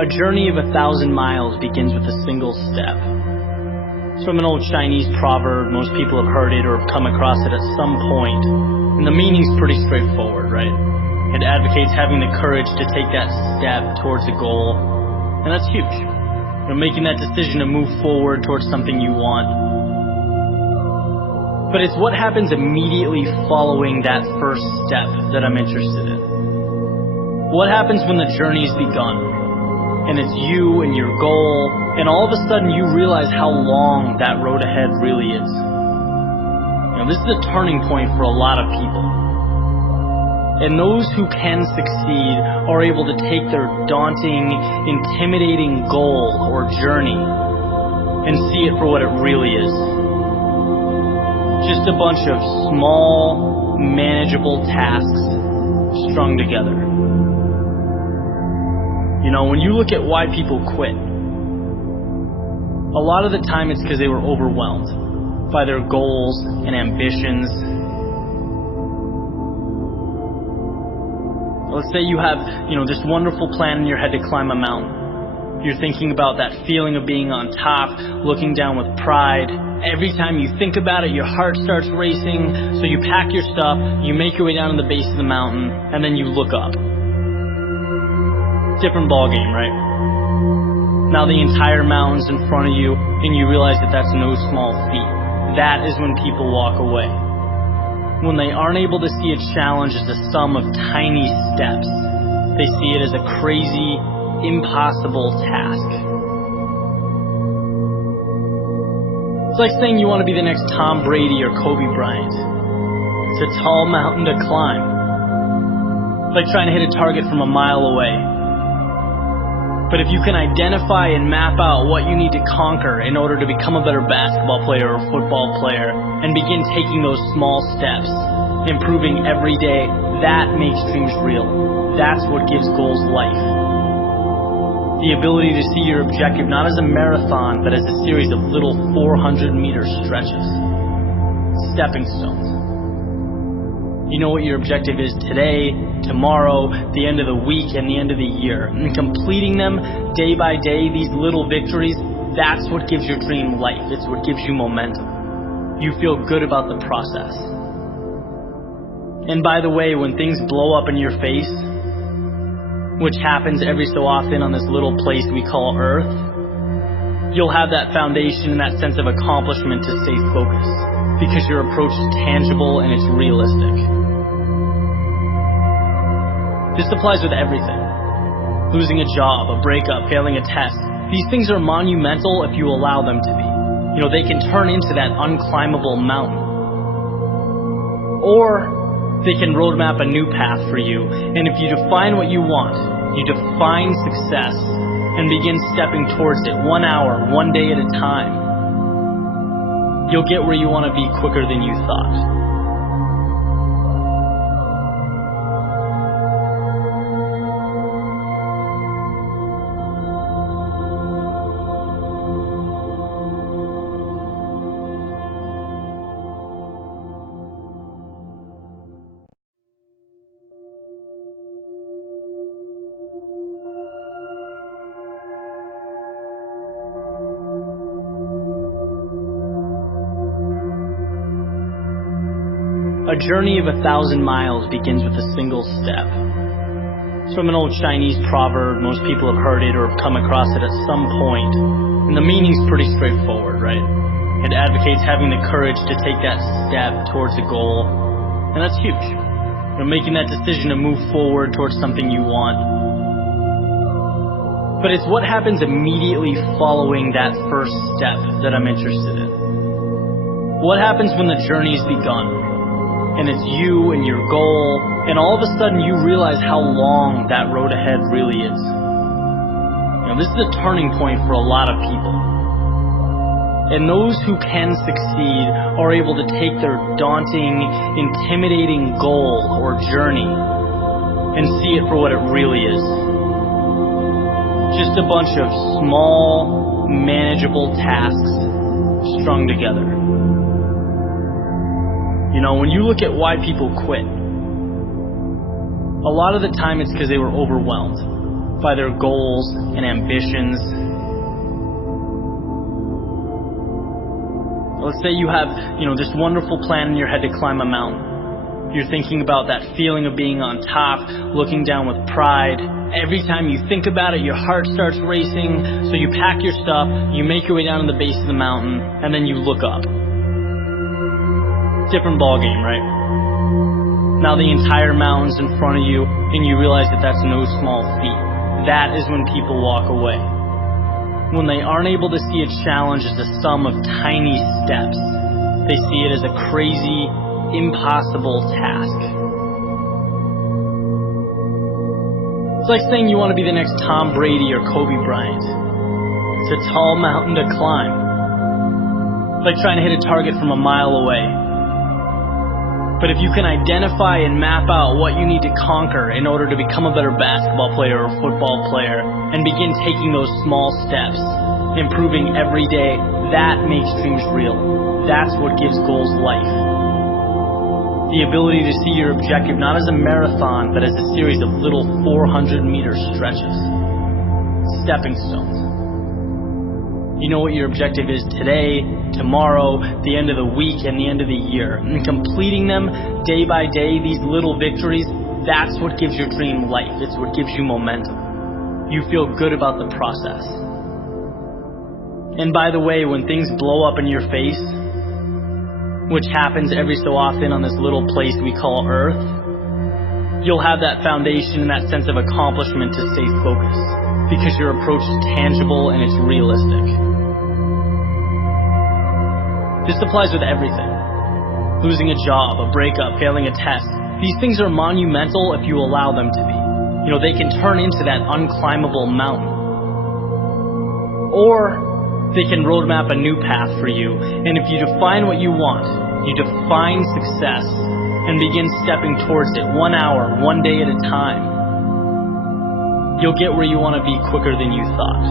A journey of 1,000 miles begins with a single step. It's from an old Chinese proverb. Most people have heard it or have come across it at some point. And the meaning's pretty straightforward, right? It advocates having the courage to take that step towards a goal. And that's huge. Making that decision to move forward towards something you want. But it's what happens immediately following that first step that I'm interested in. What happens when the journey's begun? And it's you and your goal, and all of a sudden you realize how long that road ahead really is. This is a turning point for a lot of people. And those who can succeed are able to take their daunting, intimidating goal or journey and see it for what it really is. Just a bunch of small, manageable tasks strung together. When you look at why people quit, a lot of the time it's because they were overwhelmed by their goals and ambitions. Let's say you have, this wonderful plan in your head to climb a mountain. You're thinking about that feeling of being on top, looking down with pride. Every time you think about it, your heart starts racing. So you pack your stuff, you make your way down to the base of the mountain, and then you look up. Different ball game, right? Now the entire mountain's in front of you, and you realize that that's no small feat. That is when people walk away. When they aren't able to see a challenge as a sum of tiny steps, they see it as a crazy, impossible task. It's like saying you want to be the next Tom Brady or Kobe Bryant. It's a tall mountain to climb. It's like trying to hit a target from a mile away. But if you can identify and map out what you need to conquer in order to become a better basketball player or football player and begin taking those small steps, improving every day, that makes dreams real. That's what gives goals life. The ability to see your objective not as a marathon, but as a series of little 400-meter stretches. Stepping stones. You know what your objective is today, tomorrow, the end of the week, and the end of the year. And completing them day by day, these little victories, that's what gives your dream life. It's what gives you momentum. You feel good about the process. And by the way, when things blow up in your face, which happens every so often on this little place we call Earth, you'll have that foundation and that sense of accomplishment to stay focused, because your approach is tangible and it's realistic. This applies with everything. Losing a job, a breakup, failing a test. These things are monumental if you allow them to be. They can turn into that unclimbable mountain. Or they can roadmap a new path for you. And if you define what you want, you define success and begin stepping towards it 1 hour, 1 day at a time, you'll get where you want to be quicker than you thought. A journey of 1,000 miles begins with a single step. It's from an old Chinese proverb. Most people have heard it or have come across it at some point. And the meaning's pretty straightforward, right? It advocates having the courage to take that step towards a goal. And that's huge. Making that decision to move forward towards something you want. But it's what happens immediately following that first step that I'm interested in. What happens when the journey's begun? And it's you and your goal, and all of a sudden you realize how long that road ahead really is. This is a turning point for a lot of people. And those who can succeed are able to take their daunting, intimidating goal or journey and see it for what it really is. Just a bunch of small, manageable tasks strung together. When you look at why people quit, a lot of the time it's because they were overwhelmed by their goals and ambitions. Let's say you have, this wonderful plan in your head to climb a mountain. You're thinking about that feeling of being on top, looking down with pride. Every time you think about it, your heart starts racing. So you pack your stuff, you make your way down to the base of the mountain, and then you look up. Different ballgame, right? Now the entire mountain's in front of you, and you realize that that's no small feat. That is when people walk away. When they aren't able to see a challenge as a sum of tiny steps, they see it as a crazy, impossible task. It's like saying you want to be the next Tom Brady or Kobe Bryant. It's a tall mountain to climb. It's like trying to hit a target from a mile away. But if you can identify and map out what you need to conquer in order to become a better basketball player or football player, and begin taking those small steps, improving every day, that makes dreams real. That's what gives goals life. The ability to see your objective not as a marathon, but as a series of little 400-meter stretches. Stepping stones. You know what your objective is today, tomorrow, the end of the week, and the end of the year. And completing them day by day, these little victories, that's what gives your dream life. It's what gives you momentum. You feel good about the process. And by the way, when things blow up in your face, which happens every so often on this little place we call Earth, you'll have that foundation and that sense of accomplishment to stay focused, because your approach is tangible and it's realistic. This applies with everything. Losing a job, a breakup, failing a test. These things are monumental if you allow them to be. They can turn into that unclimbable mountain. Or they can roadmap a new path for you. And if you define what you want, you define success, and begin stepping towards it 1 hour, 1 day at a time, you'll get where you want to be quicker than you thought.